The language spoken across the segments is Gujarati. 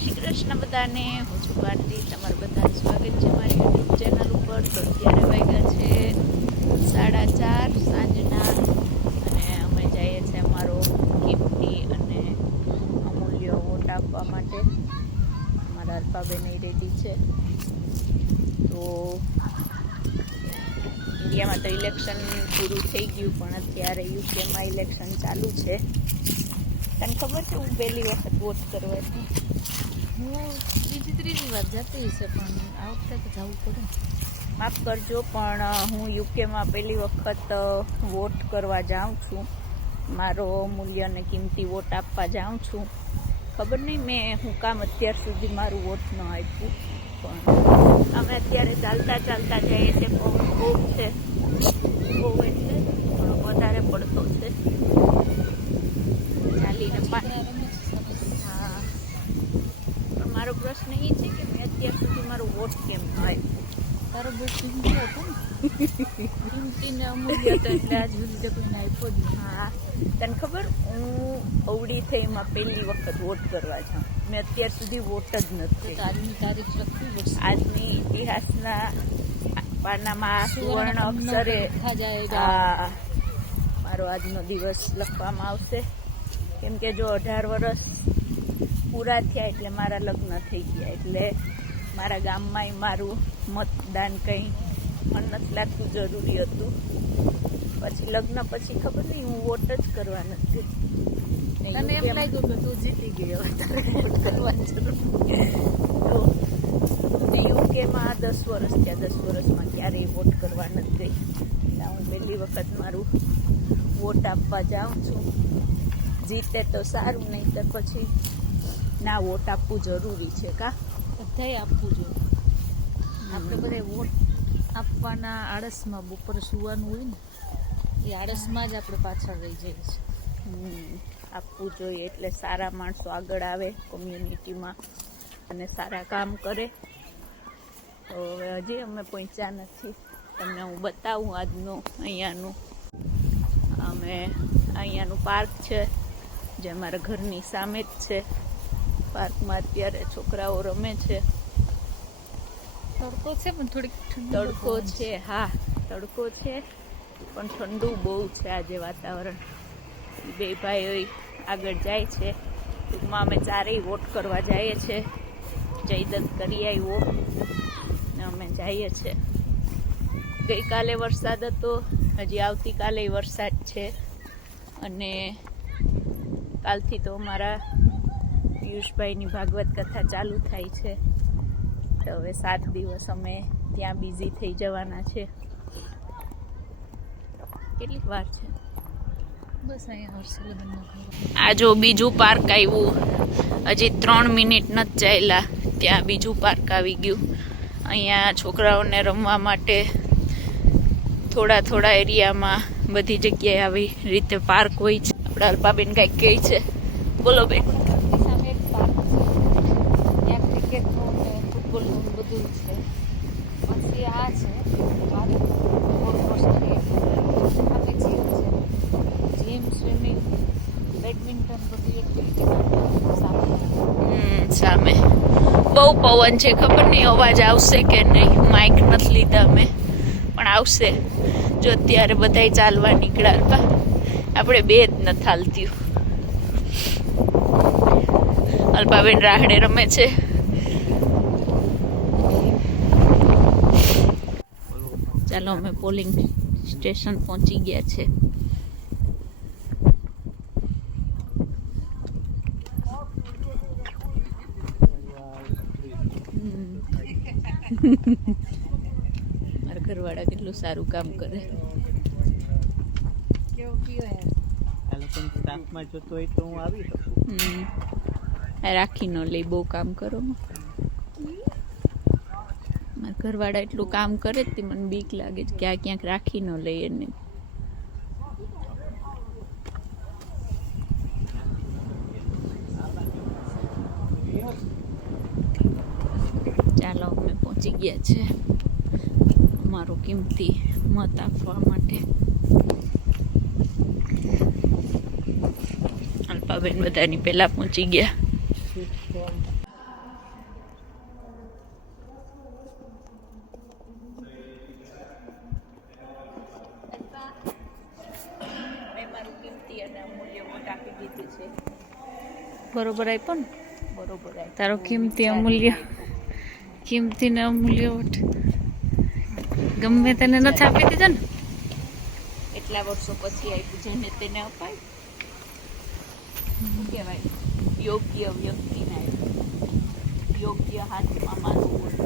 શ્રી કૃષ્ણ બધાને. હું છું ભારતી. તમારું બધાનું સ્વાગત છે મારી યુટ્યુબ ચેનલ ઉપર. તો અત્યારે વાગ્યા છે 4:30 સાંજના અને અમે જઈએ છીએ અમારો કિંમતી અને અમૂલ્ય વોટ આપવા માટે. મારા અલ્પાબેન રેડી છે. તો ઇન્ડિયામાં તો ઇલેક્શન પૂરું થઈ ગયું, પણ અત્યારે યુકેમાં ઇલેક્શન ચાલુ છે. તને ખબર છે હું પહેલી વખત વોટ કરવા છું? હું ત્રીજી વાર જતી છે, પણ આ વખતે તો જવું પડે. માફ કરજો, પણ હું યુકેમાં પહેલી વખત વોટ કરવા જાઉં છું. મારો મૂલ્ય અને કિંમતી વોટ આપવા જાઉં છું. ખબર નહીં હું કામ અત્યાર સુધી મારું વોટ ન આપ્યું, પણ અમે અત્યારે ચાલતા ચાલતા જઈએ છીએ. પવન ખૂબ છે, બહુ એટલે થોડો વધારે પડતો છે. ચાલીને હા, પણ મારો પ્રશ્ન એ છે કે મેં અત્યાર સુધી મારો વોટ કેમ ન આપ્યો? તારો બહુ કિંમતી હતો ને, કિંમતીને અમૂલ્ય હતો એટલે આજ સુધી કોઈને આપ્યો જ નહીં. હા, તને ખબર, હું અવળી થઈમાં પહેલી વખત વોટ કરવા જાઉં. મેં અત્યાર સુધી વોટ જ નથી. તો આજની તારીખ લખવી પડશે. આજની ઇતિહાસના પાનામાં સુવર્ણ અક્ષરે મારો આજનો દિવસ લખવામાં આવશે. કેમ કે જો 18 વર્ષ પૂરા થયા એટલે મારા લગ્ન થઈ ગયા, એટલે મારા ગામમાંય મારું મતદાન કંઈ મન નથી લાગતું જરૂરી હતું. પછી લગ્ન પછી ખબર નહીં હું વોટ જ કરવા નથી. તને એમ લાગ્યું કે તું જીતી ગયો, તારે વોટ કરવાની જરૂર તો યુકેમાં 10 વર્ષ થયા. 10 વર્ષમાં ક્યારેય વોટ કરવા નથી ગઈ. એટલે હું પહેલી વખત મારું વોટ આપવા જાઉં છું. જીતે તો સારું, નહીં તો પછી ના, વોટ આપવું જરૂરી છે. કા બધાએ આપવું જોઈએ. આપણે બધા વોટ આપવાના આળસમાં બપોરે સુવાનું હોય ને, એ આળસમાં જ આપણે પાછળ રહી જઈએ છીએ. આપવું જોઈએ, એટલે સારા માણસો આગળ આવે કોમ્યુનિટીમાં અને સારા કામ કરે. તો હવે હજી અમે પહોંચ્યા નથી. તમને હું બતાવું આજનું અહીંયાનું પાર્ક છે, જે અમારા ઘરની સામે જ છે. પાર્કમાં અત્યારે છોકરાઓ રમે છે. તડકો છે પણ થોડીક તડકો છે. હા, તડકો છે, પણ ઠંડુ બહુ છે આજે વાતાવરણ. બે ભાઈઓ આગળ જાય છે. ટૂંકમાં અમે ચારેય વોટ કરવા જઈએ છીએ. જયદત્ત કરી આવ્યો ને અમે જઈએ છીએ. ગઈકાલે વરસાદ હતો, હજી આવતીકાલે વરસાદ છે. અને કાલથી તો અમારા પિયુષભાઈની ભાગવત કથા ચાલુ થાય છે. તો હવે 7 દિવસ અમે ત્યાં બિઝી થઈ જવાના છે. કેટલીક વાર છે? બસ અહીંયા હર્ષલબેનના ઘરે. આ જો બીજું પાર્ક આવ્યું, હજી 3 મિનિટ નથી ચાલ્યા ત્યાં બીજું પાર્ક આવી ગયું. અહીંયા છોકરાઓને રમવા માટે થોડા એરિયામાં બધી જગ્યાએ આવી રીતે પાર્ક હોય છે. આપણા અલ્પાબેન કંઈક કહે છે, બોલો બેન. સામે એક પાર્ક છે, ત્યાં ક્રિકેટનું ને ફૂટબોલનું બધું છે. પછી આ છે પાર્ક, સામે જીમ છે. જીમ, સ્વિમિંગ, બેડમિન્ટન બધી એક્ટિવિટી સામે બહુ પવન છે. ખબર નહીં અવાજ આવશે કે નહીં. માઇક નથી લીધા અમે, પણ આવશે. જો અત્યારે બધાય ચાલવા નીકળ્યા, આપણે બે જ નથી હાલતી. અલ્પાબેન રાહડે રમે છે. ચાલો, અમે પોલિંગ સ્ટેશન પહોંચી ગયા છે. મારા ઘરવાળા કેટલું સારું કામ કરે. રાખી ન લઈ, બહુ કામ કરો. મારા ઘરવાળા એટલું કામ કરે જ મને બીક લાગે છે કે આ ક્યાંક રાખી ન લઈ એને. ચાલો, અમે પહોંચી ગયા છે અમારો કિંમતી મત આપવા માટે. અલ્પાબેન બધાની પહેલા પહોંચી ગયા. બરોબર આપ્યો ને બરોબર આપ્યું. તારો કિંમતી અમૂલ્ય કિંમતી ને અમૂલ્ય વોટ ગમે તેને નથી આપી દીધો ને. એટલા વર્ષો પછી આપ્યું જેને તેને અપાય. શું કહેવાય? યોગ્ય વ્યક્તિને આપ્યું. યોગ્ય હાથમાં માનવું વોટ.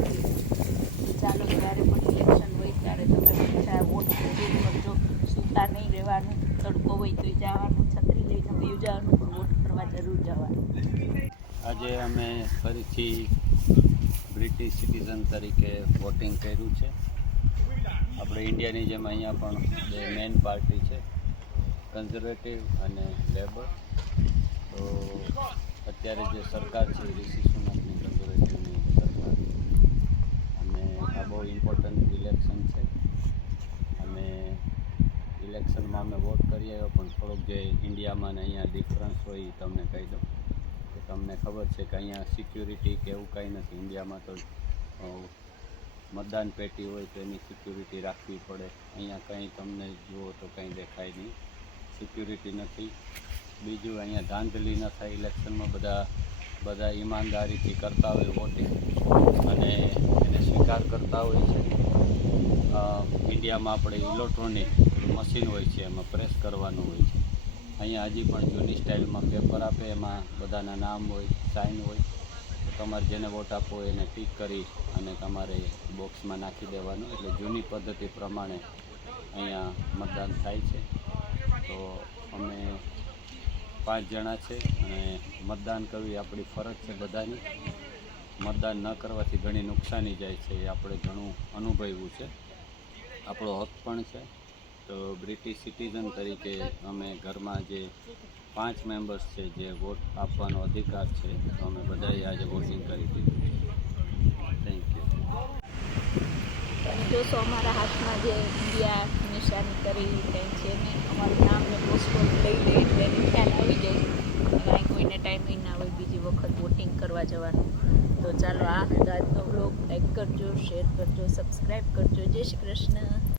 ચાલો જ્યારે પણ ઇલેક્શન હોય ત્યારે તમે બધા વોટ જરૂર કરજો. સૂતા નહીં રહેવાનું, તડકો હોય તો જવાનું, છત્રી લઈને વયું જવાનું, પણ વોટ કરવા જરૂર જવાનું. આજે અમે ફરીથી બ્રિટિશ સિટીઝન તરીકે વોટિંગ કર્યું છે. આપણે ઇન્ડિયાની જેમ અહીંયા પણ બે મેઇન પાર્ટી છે, કન્ઝર્વેટિવ અને લેબર. તો અત્યારે જે સરકાર છે ઋષિ સુનકની કન્ઝર્વેટિવની સરકાર, અને આ બહુ ઇમ્પોર્ટન્ટ ઇલેક્શન છે. અને ઇલેક્શનમાં અમે વોટ કરી આવ્યો, પણ થોડોક જે ઇન્ડિયામાં ને અહીંયા ડિફરન્સ હોય એ તમને કહી દઉં. કે તમને ખબર છે કે અહીંયા સિક્યુરિટી કે એવું કાંઈ નથી. ઇન્ડિયામાં તો મતદાન પેટી હોય તો એની સિક્યુરિટી રાખવી પડે. અહીંયા કંઈ તમને જુઓ તો કંઈ દેખાય નહીં, સિક્યુરિટી નથી. બીજું અહીંયા ધાંધલી ન થાય ઇલેક્શનમાં. બધા ઈમાનદારીથી કરતા હોય વોટિંગ અને એને સ્વીકાર કરતા હોય છે. ઇન્ડિયામાં આપણે ઇલેક્ટ્રોનિક મશીન હોય છે, એમાં પ્રેસ કરવાનું હોય છે. અહીંયા હજી પણ જૂની સ્ટાઇલમાં પેપર આપે, એમાં બધાના નામ હોય, સાઇન હોય. તો તમારે જેને વોટ આપવો હોય એને ટીક કરી અને તમારે બોક્સમાં નાખી દેવાનું. એટલે જૂની પદ્ધતિ પ્રમાણે અહીંયા મતદાન થાય છે. તો અમે 5 જણા છે અને મતદાન કરવી આપણી ફરજ છે બધાની. મતદાન ન કરવાથી ઘણી નુકસાની જાય છે, એ આપણે ઘણું અનુભવ્યું છે. આપણો હક પણ છે. તો બ્રિટિશ સિટીઝન તરીકે અમે ઘરમાં જે 5 મેમ્બર્સ છે જે વોટ આપવાનો અધિકાર છે, તો અમે બધાએ આજે વોટિંગ કરી દીધું છે. Thank you. તમે જોશો અમારા હાથમાં જે ઇન્ડિયા નિશાની કરી કંઈ છે નહીં, અમારું નામ ને પોસ્ટકોડ લઈ લે એટલે એને ખ્યાલ આવી જાય. કાંઈ કોઈને ટાઈમ ના હોય બીજી વખત વોટિંગ કરવા જવાનું. તો ચાલો આ હતો આજનો વ્લોગ. લાઈક કરજો, શેર કરજો, સબસ્ક્રાઈબ કરજો. જય શ્રી કૃષ્ણ.